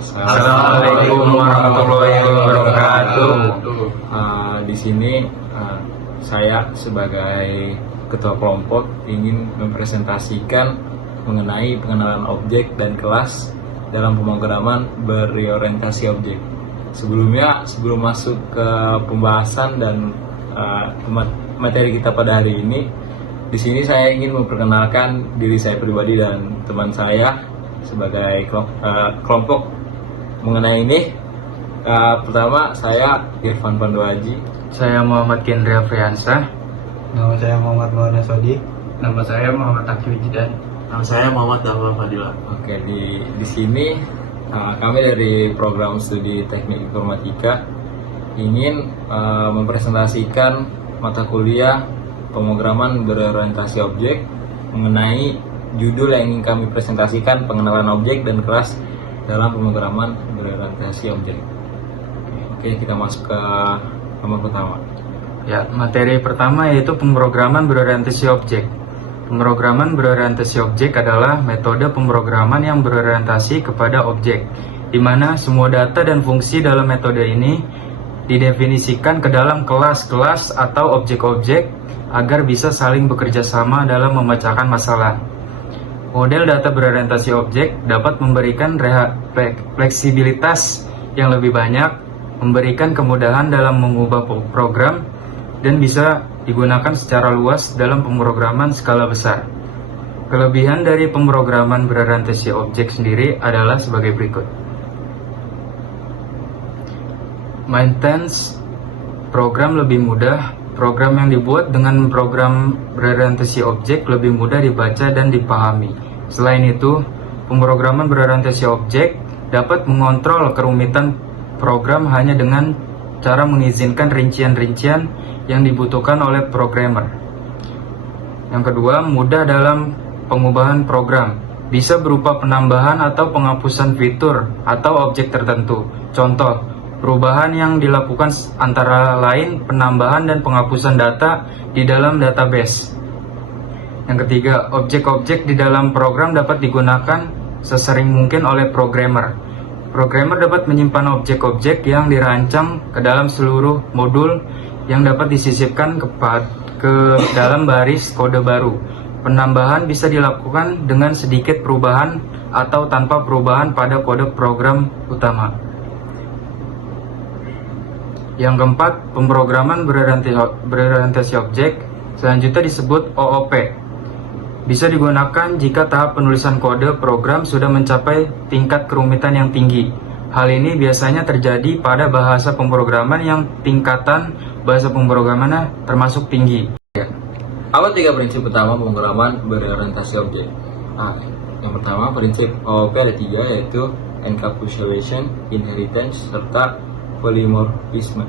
Assalamualaikum warahmatullahi wabarakatuh. Di sini saya sebagai ketua kelompok ingin mempresentasikan mengenai pengenalan objek dan kelas dalam pemrograman berorientasi objek. Sebelum masuk ke pembahasan dan materi kita pada hari ini, di sini saya ingin memperkenalkan diri saya pribadi dan teman saya sebagai kelompok mengenai ini. Pertama, saya Irfan Panduaji. Saya Muhammad Kendra Friansah. Nama saya Muhammad Maulana Sodik. Nama saya Muhammad Taki Wijidan. Nama saya Muhammad Dahwa Fadila. Oke, di sini kami dari program studi teknik informatika ingin mempresentasikan mata kuliah pemrograman berorientasi objek mengenai judul yang ingin kami presentasikan, pengenalan objek dan kelas dalam pemrograman berorientasi objek. Oke, kita masuk ke nomor pertama. Ya, materi pertama yaitu pemrograman berorientasi objek. Pemrograman berorientasi objek adalah metode pemrograman yang berorientasi kepada objek, di mana semua data dan fungsi dalam metode ini didefinisikan ke dalam kelas-kelas atau objek-objek agar bisa saling bekerja sama dalam memecahkan masalah. Model data berorientasi objek dapat memberikan fleksibilitas yang lebih banyak, memberikan kemudahan dalam mengubah program, dan bisa digunakan secara luas dalam pemrograman skala besar. Kelebihan dari pemrograman berorientasi objek sendiri adalah sebagai berikut. Maintenance program lebih mudah. Program yang dibuat dengan program berorientasi objek lebih mudah dibaca dan dipahami. Selain itu, pemrograman berorientasi objek dapat mengontrol kerumitan program hanya dengan cara mengizinkan rincian-rincian yang dibutuhkan oleh programmer. Yang kedua, mudah dalam pengubahan program. Bisa berupa penambahan atau penghapusan fitur atau objek tertentu. Contoh, perubahan yang dilakukan antara lain penambahan dan penghapusan data di dalam database. Yang ketiga, objek-objek di dalam program dapat digunakan sesering mungkin oleh programmer. Programmer dapat menyimpan objek-objek yang dirancang ke dalam seluruh modul yang dapat disisipkan ke dalam baris kode baru. Penambahan bisa dilakukan dengan sedikit perubahan atau tanpa perubahan pada kode program utama. Yang keempat, pemrograman berorientasi objek selanjutnya disebut OOP. Bisa digunakan jika tahap penulisan kode program sudah mencapai tingkat kerumitan yang tinggi. Hal ini biasanya terjadi pada bahasa pemrograman yang tingkatan bahasa pemrogramannya termasuk tinggi. Apa 3 prinsip utama pemrograman berorientasi objek? Yang pertama, prinsip OOP ada 3, yaitu encapsulation, inheritance, serta polymorphisme.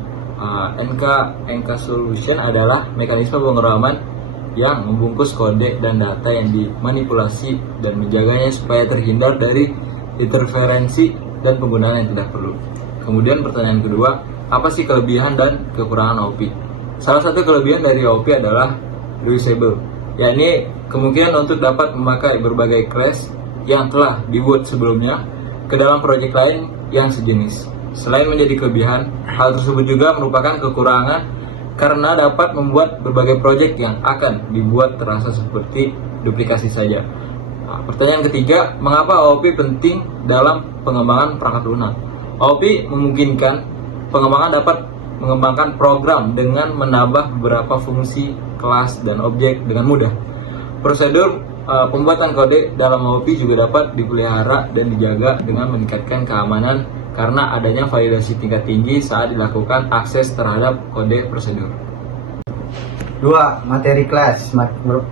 Encapsulation adalah mekanisme pemrograman yang membungkus kode dan data yang dimanipulasi dan menjaganya supaya terhindar dari interferensi dan penggunaan yang tidak perlu. Kemudian pertanyaan kedua, apa sih kelebihan dan kekurangan OOP? Salah satu kelebihan dari OOP adalah reusable, yakni kemungkinan untuk dapat memakai berbagai class yang telah dibuat sebelumnya ke dalam proyek lain yang sejenis. Selain menjadi kelebihan, hal tersebut juga merupakan kekurangan karena dapat membuat berbagai proyek yang akan dibuat terasa seperti duplikasi saja. Pertanyaan ketiga, mengapa OOP penting dalam pengembangan perangkat lunak? OOP memungkinkan pengembangan dapat mengembangkan program dengan menambah beberapa fungsi, kelas, dan objek dengan mudah. Prosedur pembuatan kode dalam OOP juga dapat dipelihara dan dijaga dengan meningkatkan keamanan karena adanya validasi tingkat tinggi saat dilakukan akses terhadap kode prosedur. 2. Materi kelas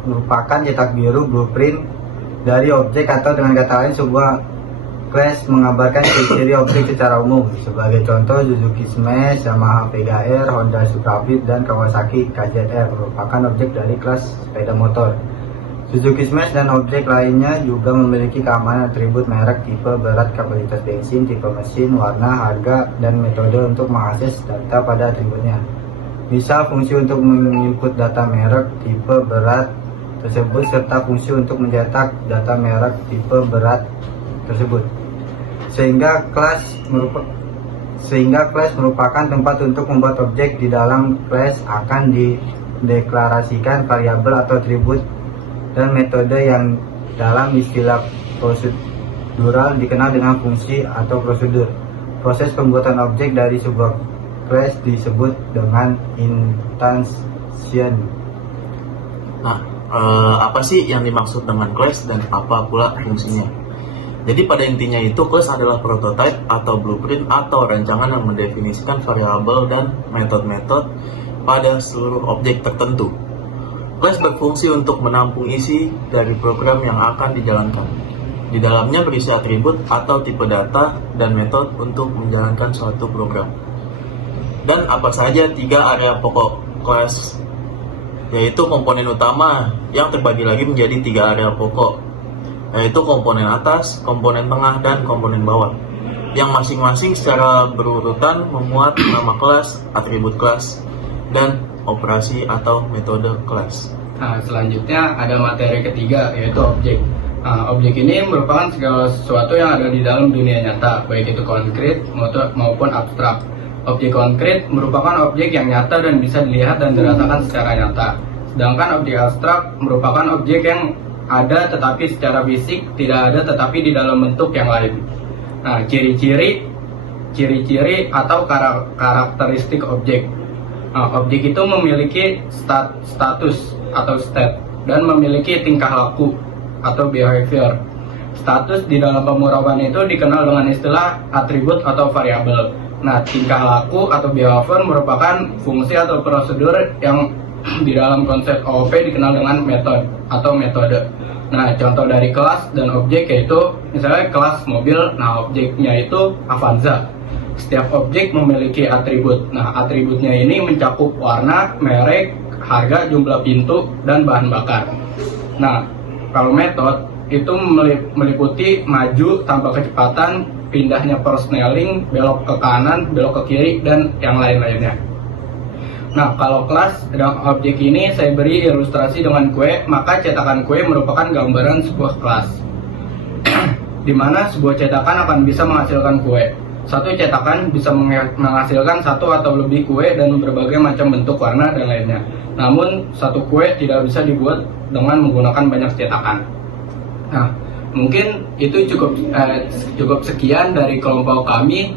merupakan cetak biru blueprint dari objek, atau dengan kata lain sebuah kelas menggambarkan ciri-ciri objek secara umum. Sebagai contoh, Suzuki Smash, Yamaha Vega-R, Honda Supra Fit, dan Kawasaki KZR merupakan objek dari kelas sepeda motor. Suzuki Smash dan objek lainnya juga memiliki keamanan atribut merek, tipe, berat, kapasitas bensin, tipe mesin, warna, harga, dan metode untuk mengakses data pada atributnya. Misal fungsi untuk menginput data merek, tipe, berat tersebut, serta fungsi untuk mencetak data merek, tipe, berat tersebut. sehingga kelas merupakan tempat untuk membuat objek. Di dalam kelas akan dideklarasikan variabel atau atribut dan metode yang dalam istilah prosedural dikenal dengan fungsi atau prosedur. Proses pembuatan objek dari sebuah kelas disebut dengan instansian. Nah, apa sih yang dimaksud dengan class dan apa pula fungsinya? Jadi pada intinya itu class adalah prototype atau blueprint atau rancangan yang mendefinisikan variabel dan metode-metode pada seluruh objek tertentu. Class berfungsi untuk menampung isi dari program yang akan dijalankan. Di dalamnya berisi atribut atau tipe data dan metode untuk menjalankan suatu program. Dan apa saja 3 area pokok kelas, yaitu komponen utama yang terbagi lagi menjadi 3 area pokok, yaitu komponen atas, komponen tengah, dan komponen bawah, yang masing-masing secara berurutan memuat nama kelas, atribut kelas, dan operasi atau metode kelas. Nah, selanjutnya ada materi ketiga, yaitu objek. Nah, objek ini merupakan segala sesuatu yang ada di dalam dunia nyata, baik itu konkret maupun abstrak. Objek konkret merupakan objek yang nyata dan bisa dilihat dan dirasakan secara nyata. Sedangkan objek abstrak merupakan objek yang ada tetapi secara fisik tidak ada tetapi di dalam bentuk yang lain. Nah, ciri-ciri atau karakteristik objek. Nah, objek itu memiliki status atau state dan memiliki tingkah laku atau behavior. Status di dalam pemrograman itu dikenal dengan istilah atribut atau variabel. Nah, tingkah laku atau behavior merupakan fungsi atau prosedur yang di dalam konsep OOP dikenal dengan metode. Nah, contoh dari kelas dan objek yaitu misalnya kelas mobil. Nah, objeknya itu Avanza. Setiap objek memiliki atribut. Nah, atributnya ini mencakup warna, merek, harga, jumlah pintu, dan bahan bakar. Nah, kalau metode itu meliputi maju tanpa kecepatan, pindahnya persneling, belok ke kanan, belok ke kiri, dan yang lain-lainnya. Nah, kalau kelas dan objek ini saya beri ilustrasi dengan kue, maka cetakan kue merupakan gambaran sebuah kelas. Di mana sebuah cetakan akan bisa menghasilkan kue. Satu cetakan bisa menghasilkan satu atau lebih kue dan berbagai macam bentuk, warna, dan lainnya. Namun, satu kue tidak bisa dibuat dengan menggunakan banyak cetakan. Nah, mungkin itu cukup sekian dari kelompok kami.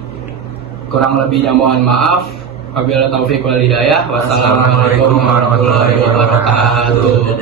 Kurang lebihnya mohon maaf. Wabillahi taufiq wal hidayah. Wassalamualaikum warahmatullahi wabarakatuh.